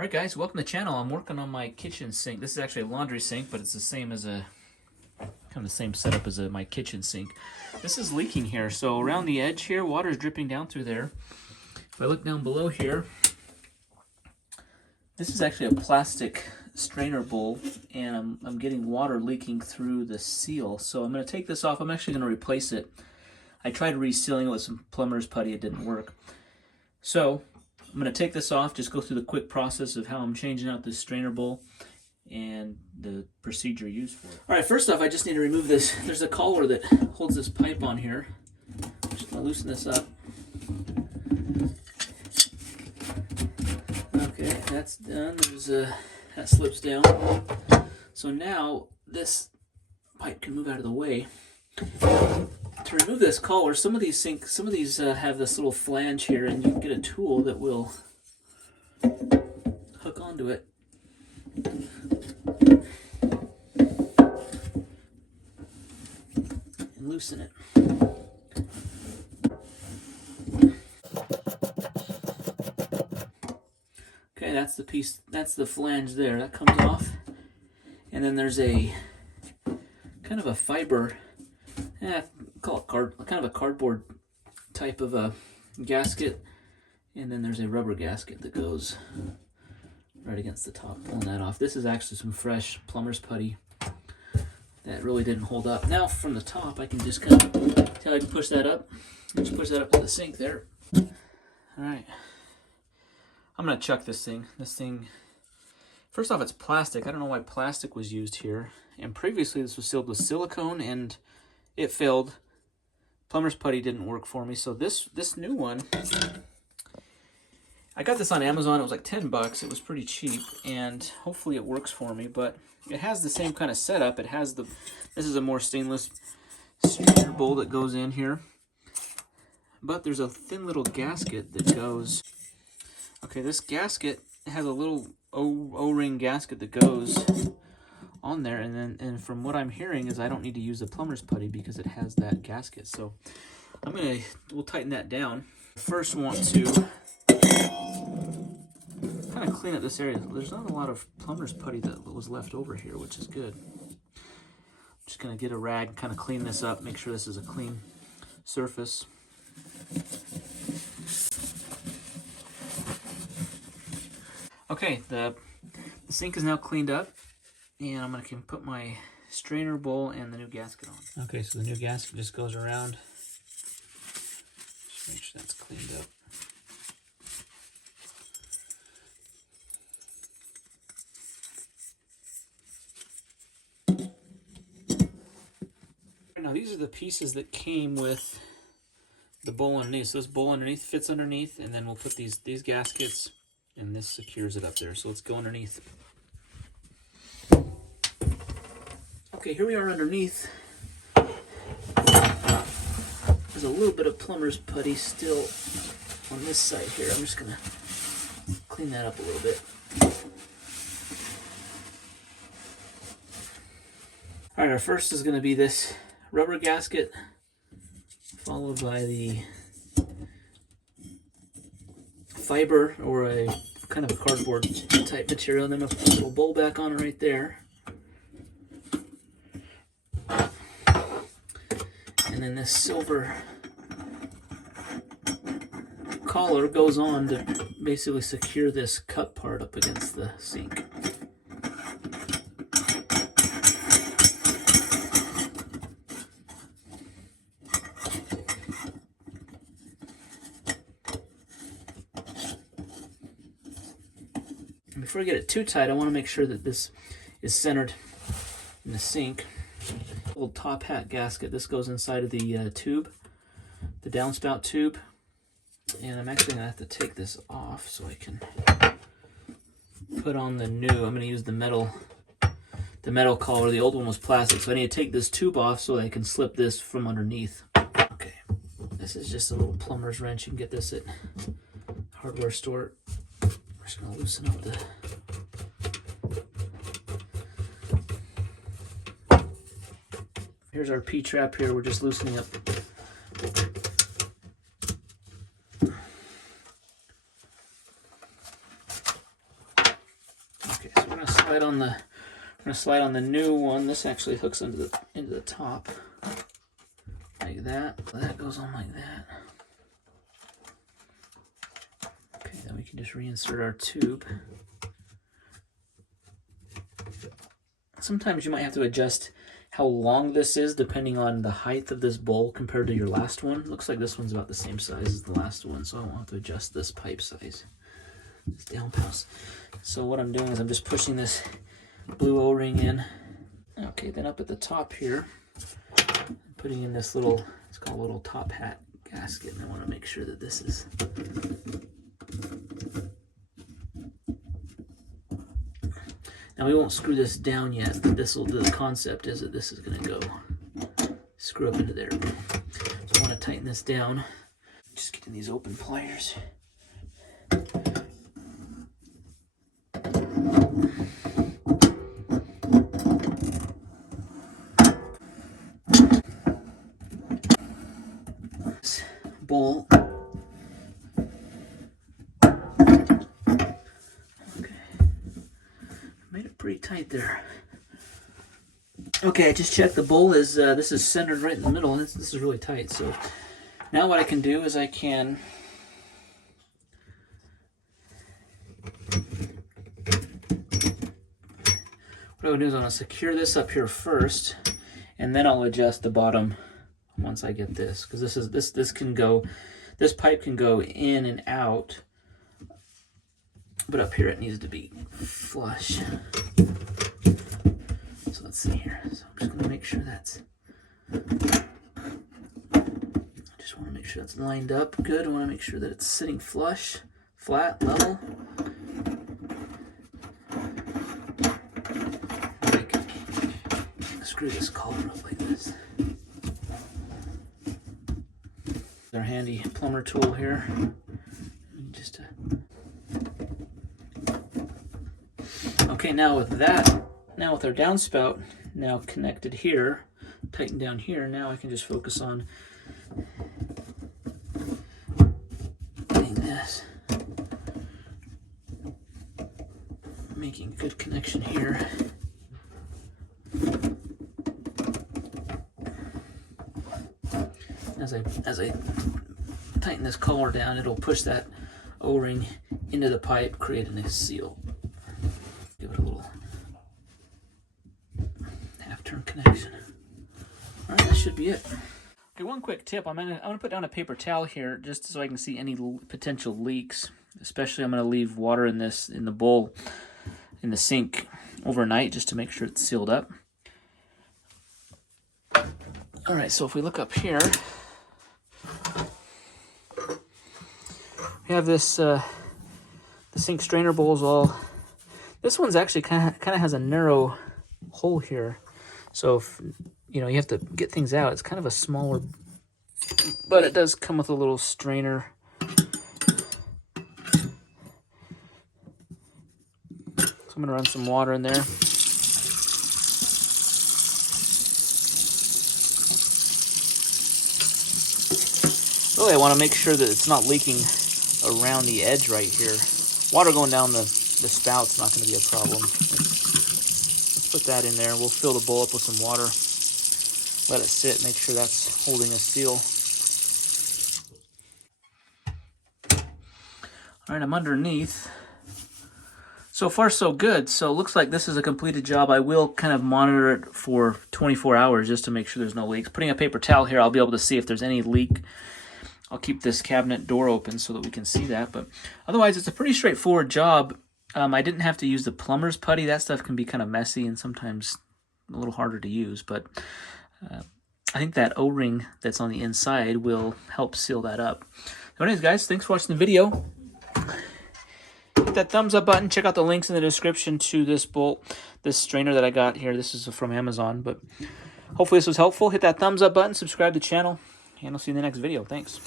Alright guys, welcome to the channel. I'm working on my kitchen sink. This is actually a laundry sink, but it's the same as kind of the same setup as my kitchen sink. This is leaking here, so around the edge here, water is dripping down through there. If I look down below here, this is actually a plastic strainer bowl, and I'm getting water leaking through the seal. So I'm going to take this off. I'm actually going to replace it. I tried resealing it with some plumber's putty. It didn't work. So I'm going to take this off, just go through the quick process of how I'm changing out this strainer bowl and the procedure used for it. Alright, first off, I just need to remove this. There's a collar that holds this pipe on here. I'm just going to loosen this up. Okay, that's done. That slips down. So now this pipe can move out of the way. To remove this collar, some of these have this little flange here, and you can get a tool that will hook onto it. And loosen it. Okay, that's the piece, that's the flange there. That comes off. And then there's a kind of a fiber, call it kind of a cardboard type of a gasket, and then there's a rubber gasket that goes right against the top, pulling that off. This is actually some fresh plumber's putty that really didn't hold up. Now from the top, I can just kind of tell I can push that up. Just push that up to the sink there. All right, I'm gonna chuck this thing. First off, it's plastic. I don't know why plastic was used here. And previously, this was sealed with silicone, and it failed. Plumber's putty didn't work for me, so this new one, I got this on Amazon. It was like 10 bucks. It was pretty cheap, and hopefully it works for me. But it has the same kind of setup. It has this is a more stainless strainer bowl that goes in here, but there's a thin little gasket that goes. Okay, this gasket has a little O-ring gasket that goes on there, and from what I'm hearing is I don't need to use the plumber's putty because it has that gasket. So we'll tighten that down. First, want to kind of clean up this area. There's not a lot of plumber's putty that was left over here, which is good. I'm just gonna get a rag, kind of clean this up, make sure this is a clean surface. Okay, the sink is now cleaned up, and I'm going to put my strainer bowl and the new gasket on. Okay, so the new gasket just goes around. Just make sure that's cleaned up. Now these are the pieces that came with the bowl underneath. So this bowl underneath fits underneath, and then we'll put these gaskets, and this secures it up there. So let's go underneath. Okay, here we are underneath. There's a little bit of plumber's putty still on this side here. I'm just gonna clean that up a little bit. All right, our first is gonna be this rubber gasket, followed by the fiber or a kind of a cardboard type material, and then I'll put a little bowl back on it right there. And then this silver collar goes on to basically secure this cup part up against the sink. And before I get it too tight, I want to make sure that this is centered in the sink. Old top hat gasket. This goes inside of the tube, the downspout tube, and I'm actually gonna have to take this off so I can put on the new. I'm gonna use the metal collar. The old one was plastic, so I need to take this tube off so I can slip this from underneath. Okay, this is just a little plumber's wrench. You can get this at hardware store. I'm just gonna loosen up the. Here's our P-trap here. We're just loosening up. Okay, so we're gonna slide on the new one. This actually hooks into the top like that. That goes on like that. Okay, then we can just reinsert our tube. Sometimes you might have to adjust how long this is depending on the height of this bowl compared to your last one. Looks like this one's about the same size as the last one, so I won't have to adjust this pipe size. This downpass. So what I'm doing is I'm just pushing this blue O-ring in. Okay, then up at the top here, I'm putting in this little, it's called a little top hat gasket, and I want to make sure that this is now we won't screw this down yet, but the concept is that this is going to go screw up into there. So I want to tighten this down. Just getting these open pliers. This bowl. Pretty tight there. Okay, I just checked the bowl is this is centered right in the middle, and this is really tight. So now what I can do is what I'm going to do is I'm going to secure this up here first, and then I'll adjust the bottom once I get this, because this pipe can go in and out. But up here it needs to be flush. So let's see here. So I'm just going to make sure that's lined up good. I want to make sure that it's sitting flush, flat, level. I can screw this collar up like this. Our handy plumber tool here. Just okay, now with our downspout now connected here, tightened down here, now I can just focus on getting this, making good connection here. As I tighten this collar down, it'll push that O-ring into the pipe, creating a seal. Give it a little half-turn connection. All right, that should be it. Okay, one quick tip. I'm gonna put down a paper towel here just so I can see any potential leaks. Especially, I'm gonna leave water in the bowl in the sink overnight just to make sure it's sealed up. All right, so if we look up here, we have this the sink strainer bowls all. This one's actually kind of has a narrow hole here, so if you have to get things out, it's kind of a smaller, but it does come with a little strainer. So I'm gonna run some water in there. Really, I want to make sure that it's not leaking around the edge right here. Water going down the spout's not going to be a problem. Let's put that in there. We'll fill the bowl up with some water. Let it sit, make sure that's holding a seal. All right, I'm underneath. So far, so good. So it looks like this is a completed job. I will kind of monitor it for 24 hours just to make sure there's no leaks. Putting a paper towel here, I'll be able to see if there's any leak. I'll keep this cabinet door open so that we can see that. But otherwise, it's a pretty straightforward job. I didn't have to use the plumber's putty. That stuff can be kind of messy and sometimes a little harder to use. But I think that O-ring that's on the inside will help seal that up. So anyways, guys, thanks for watching the video. Hit that thumbs up button. Check out the links in the description to this bolt, this strainer that I got here. This is from Amazon. But hopefully this was helpful. Hit that thumbs up button. Subscribe to the channel. And I'll see you in the next video. Thanks.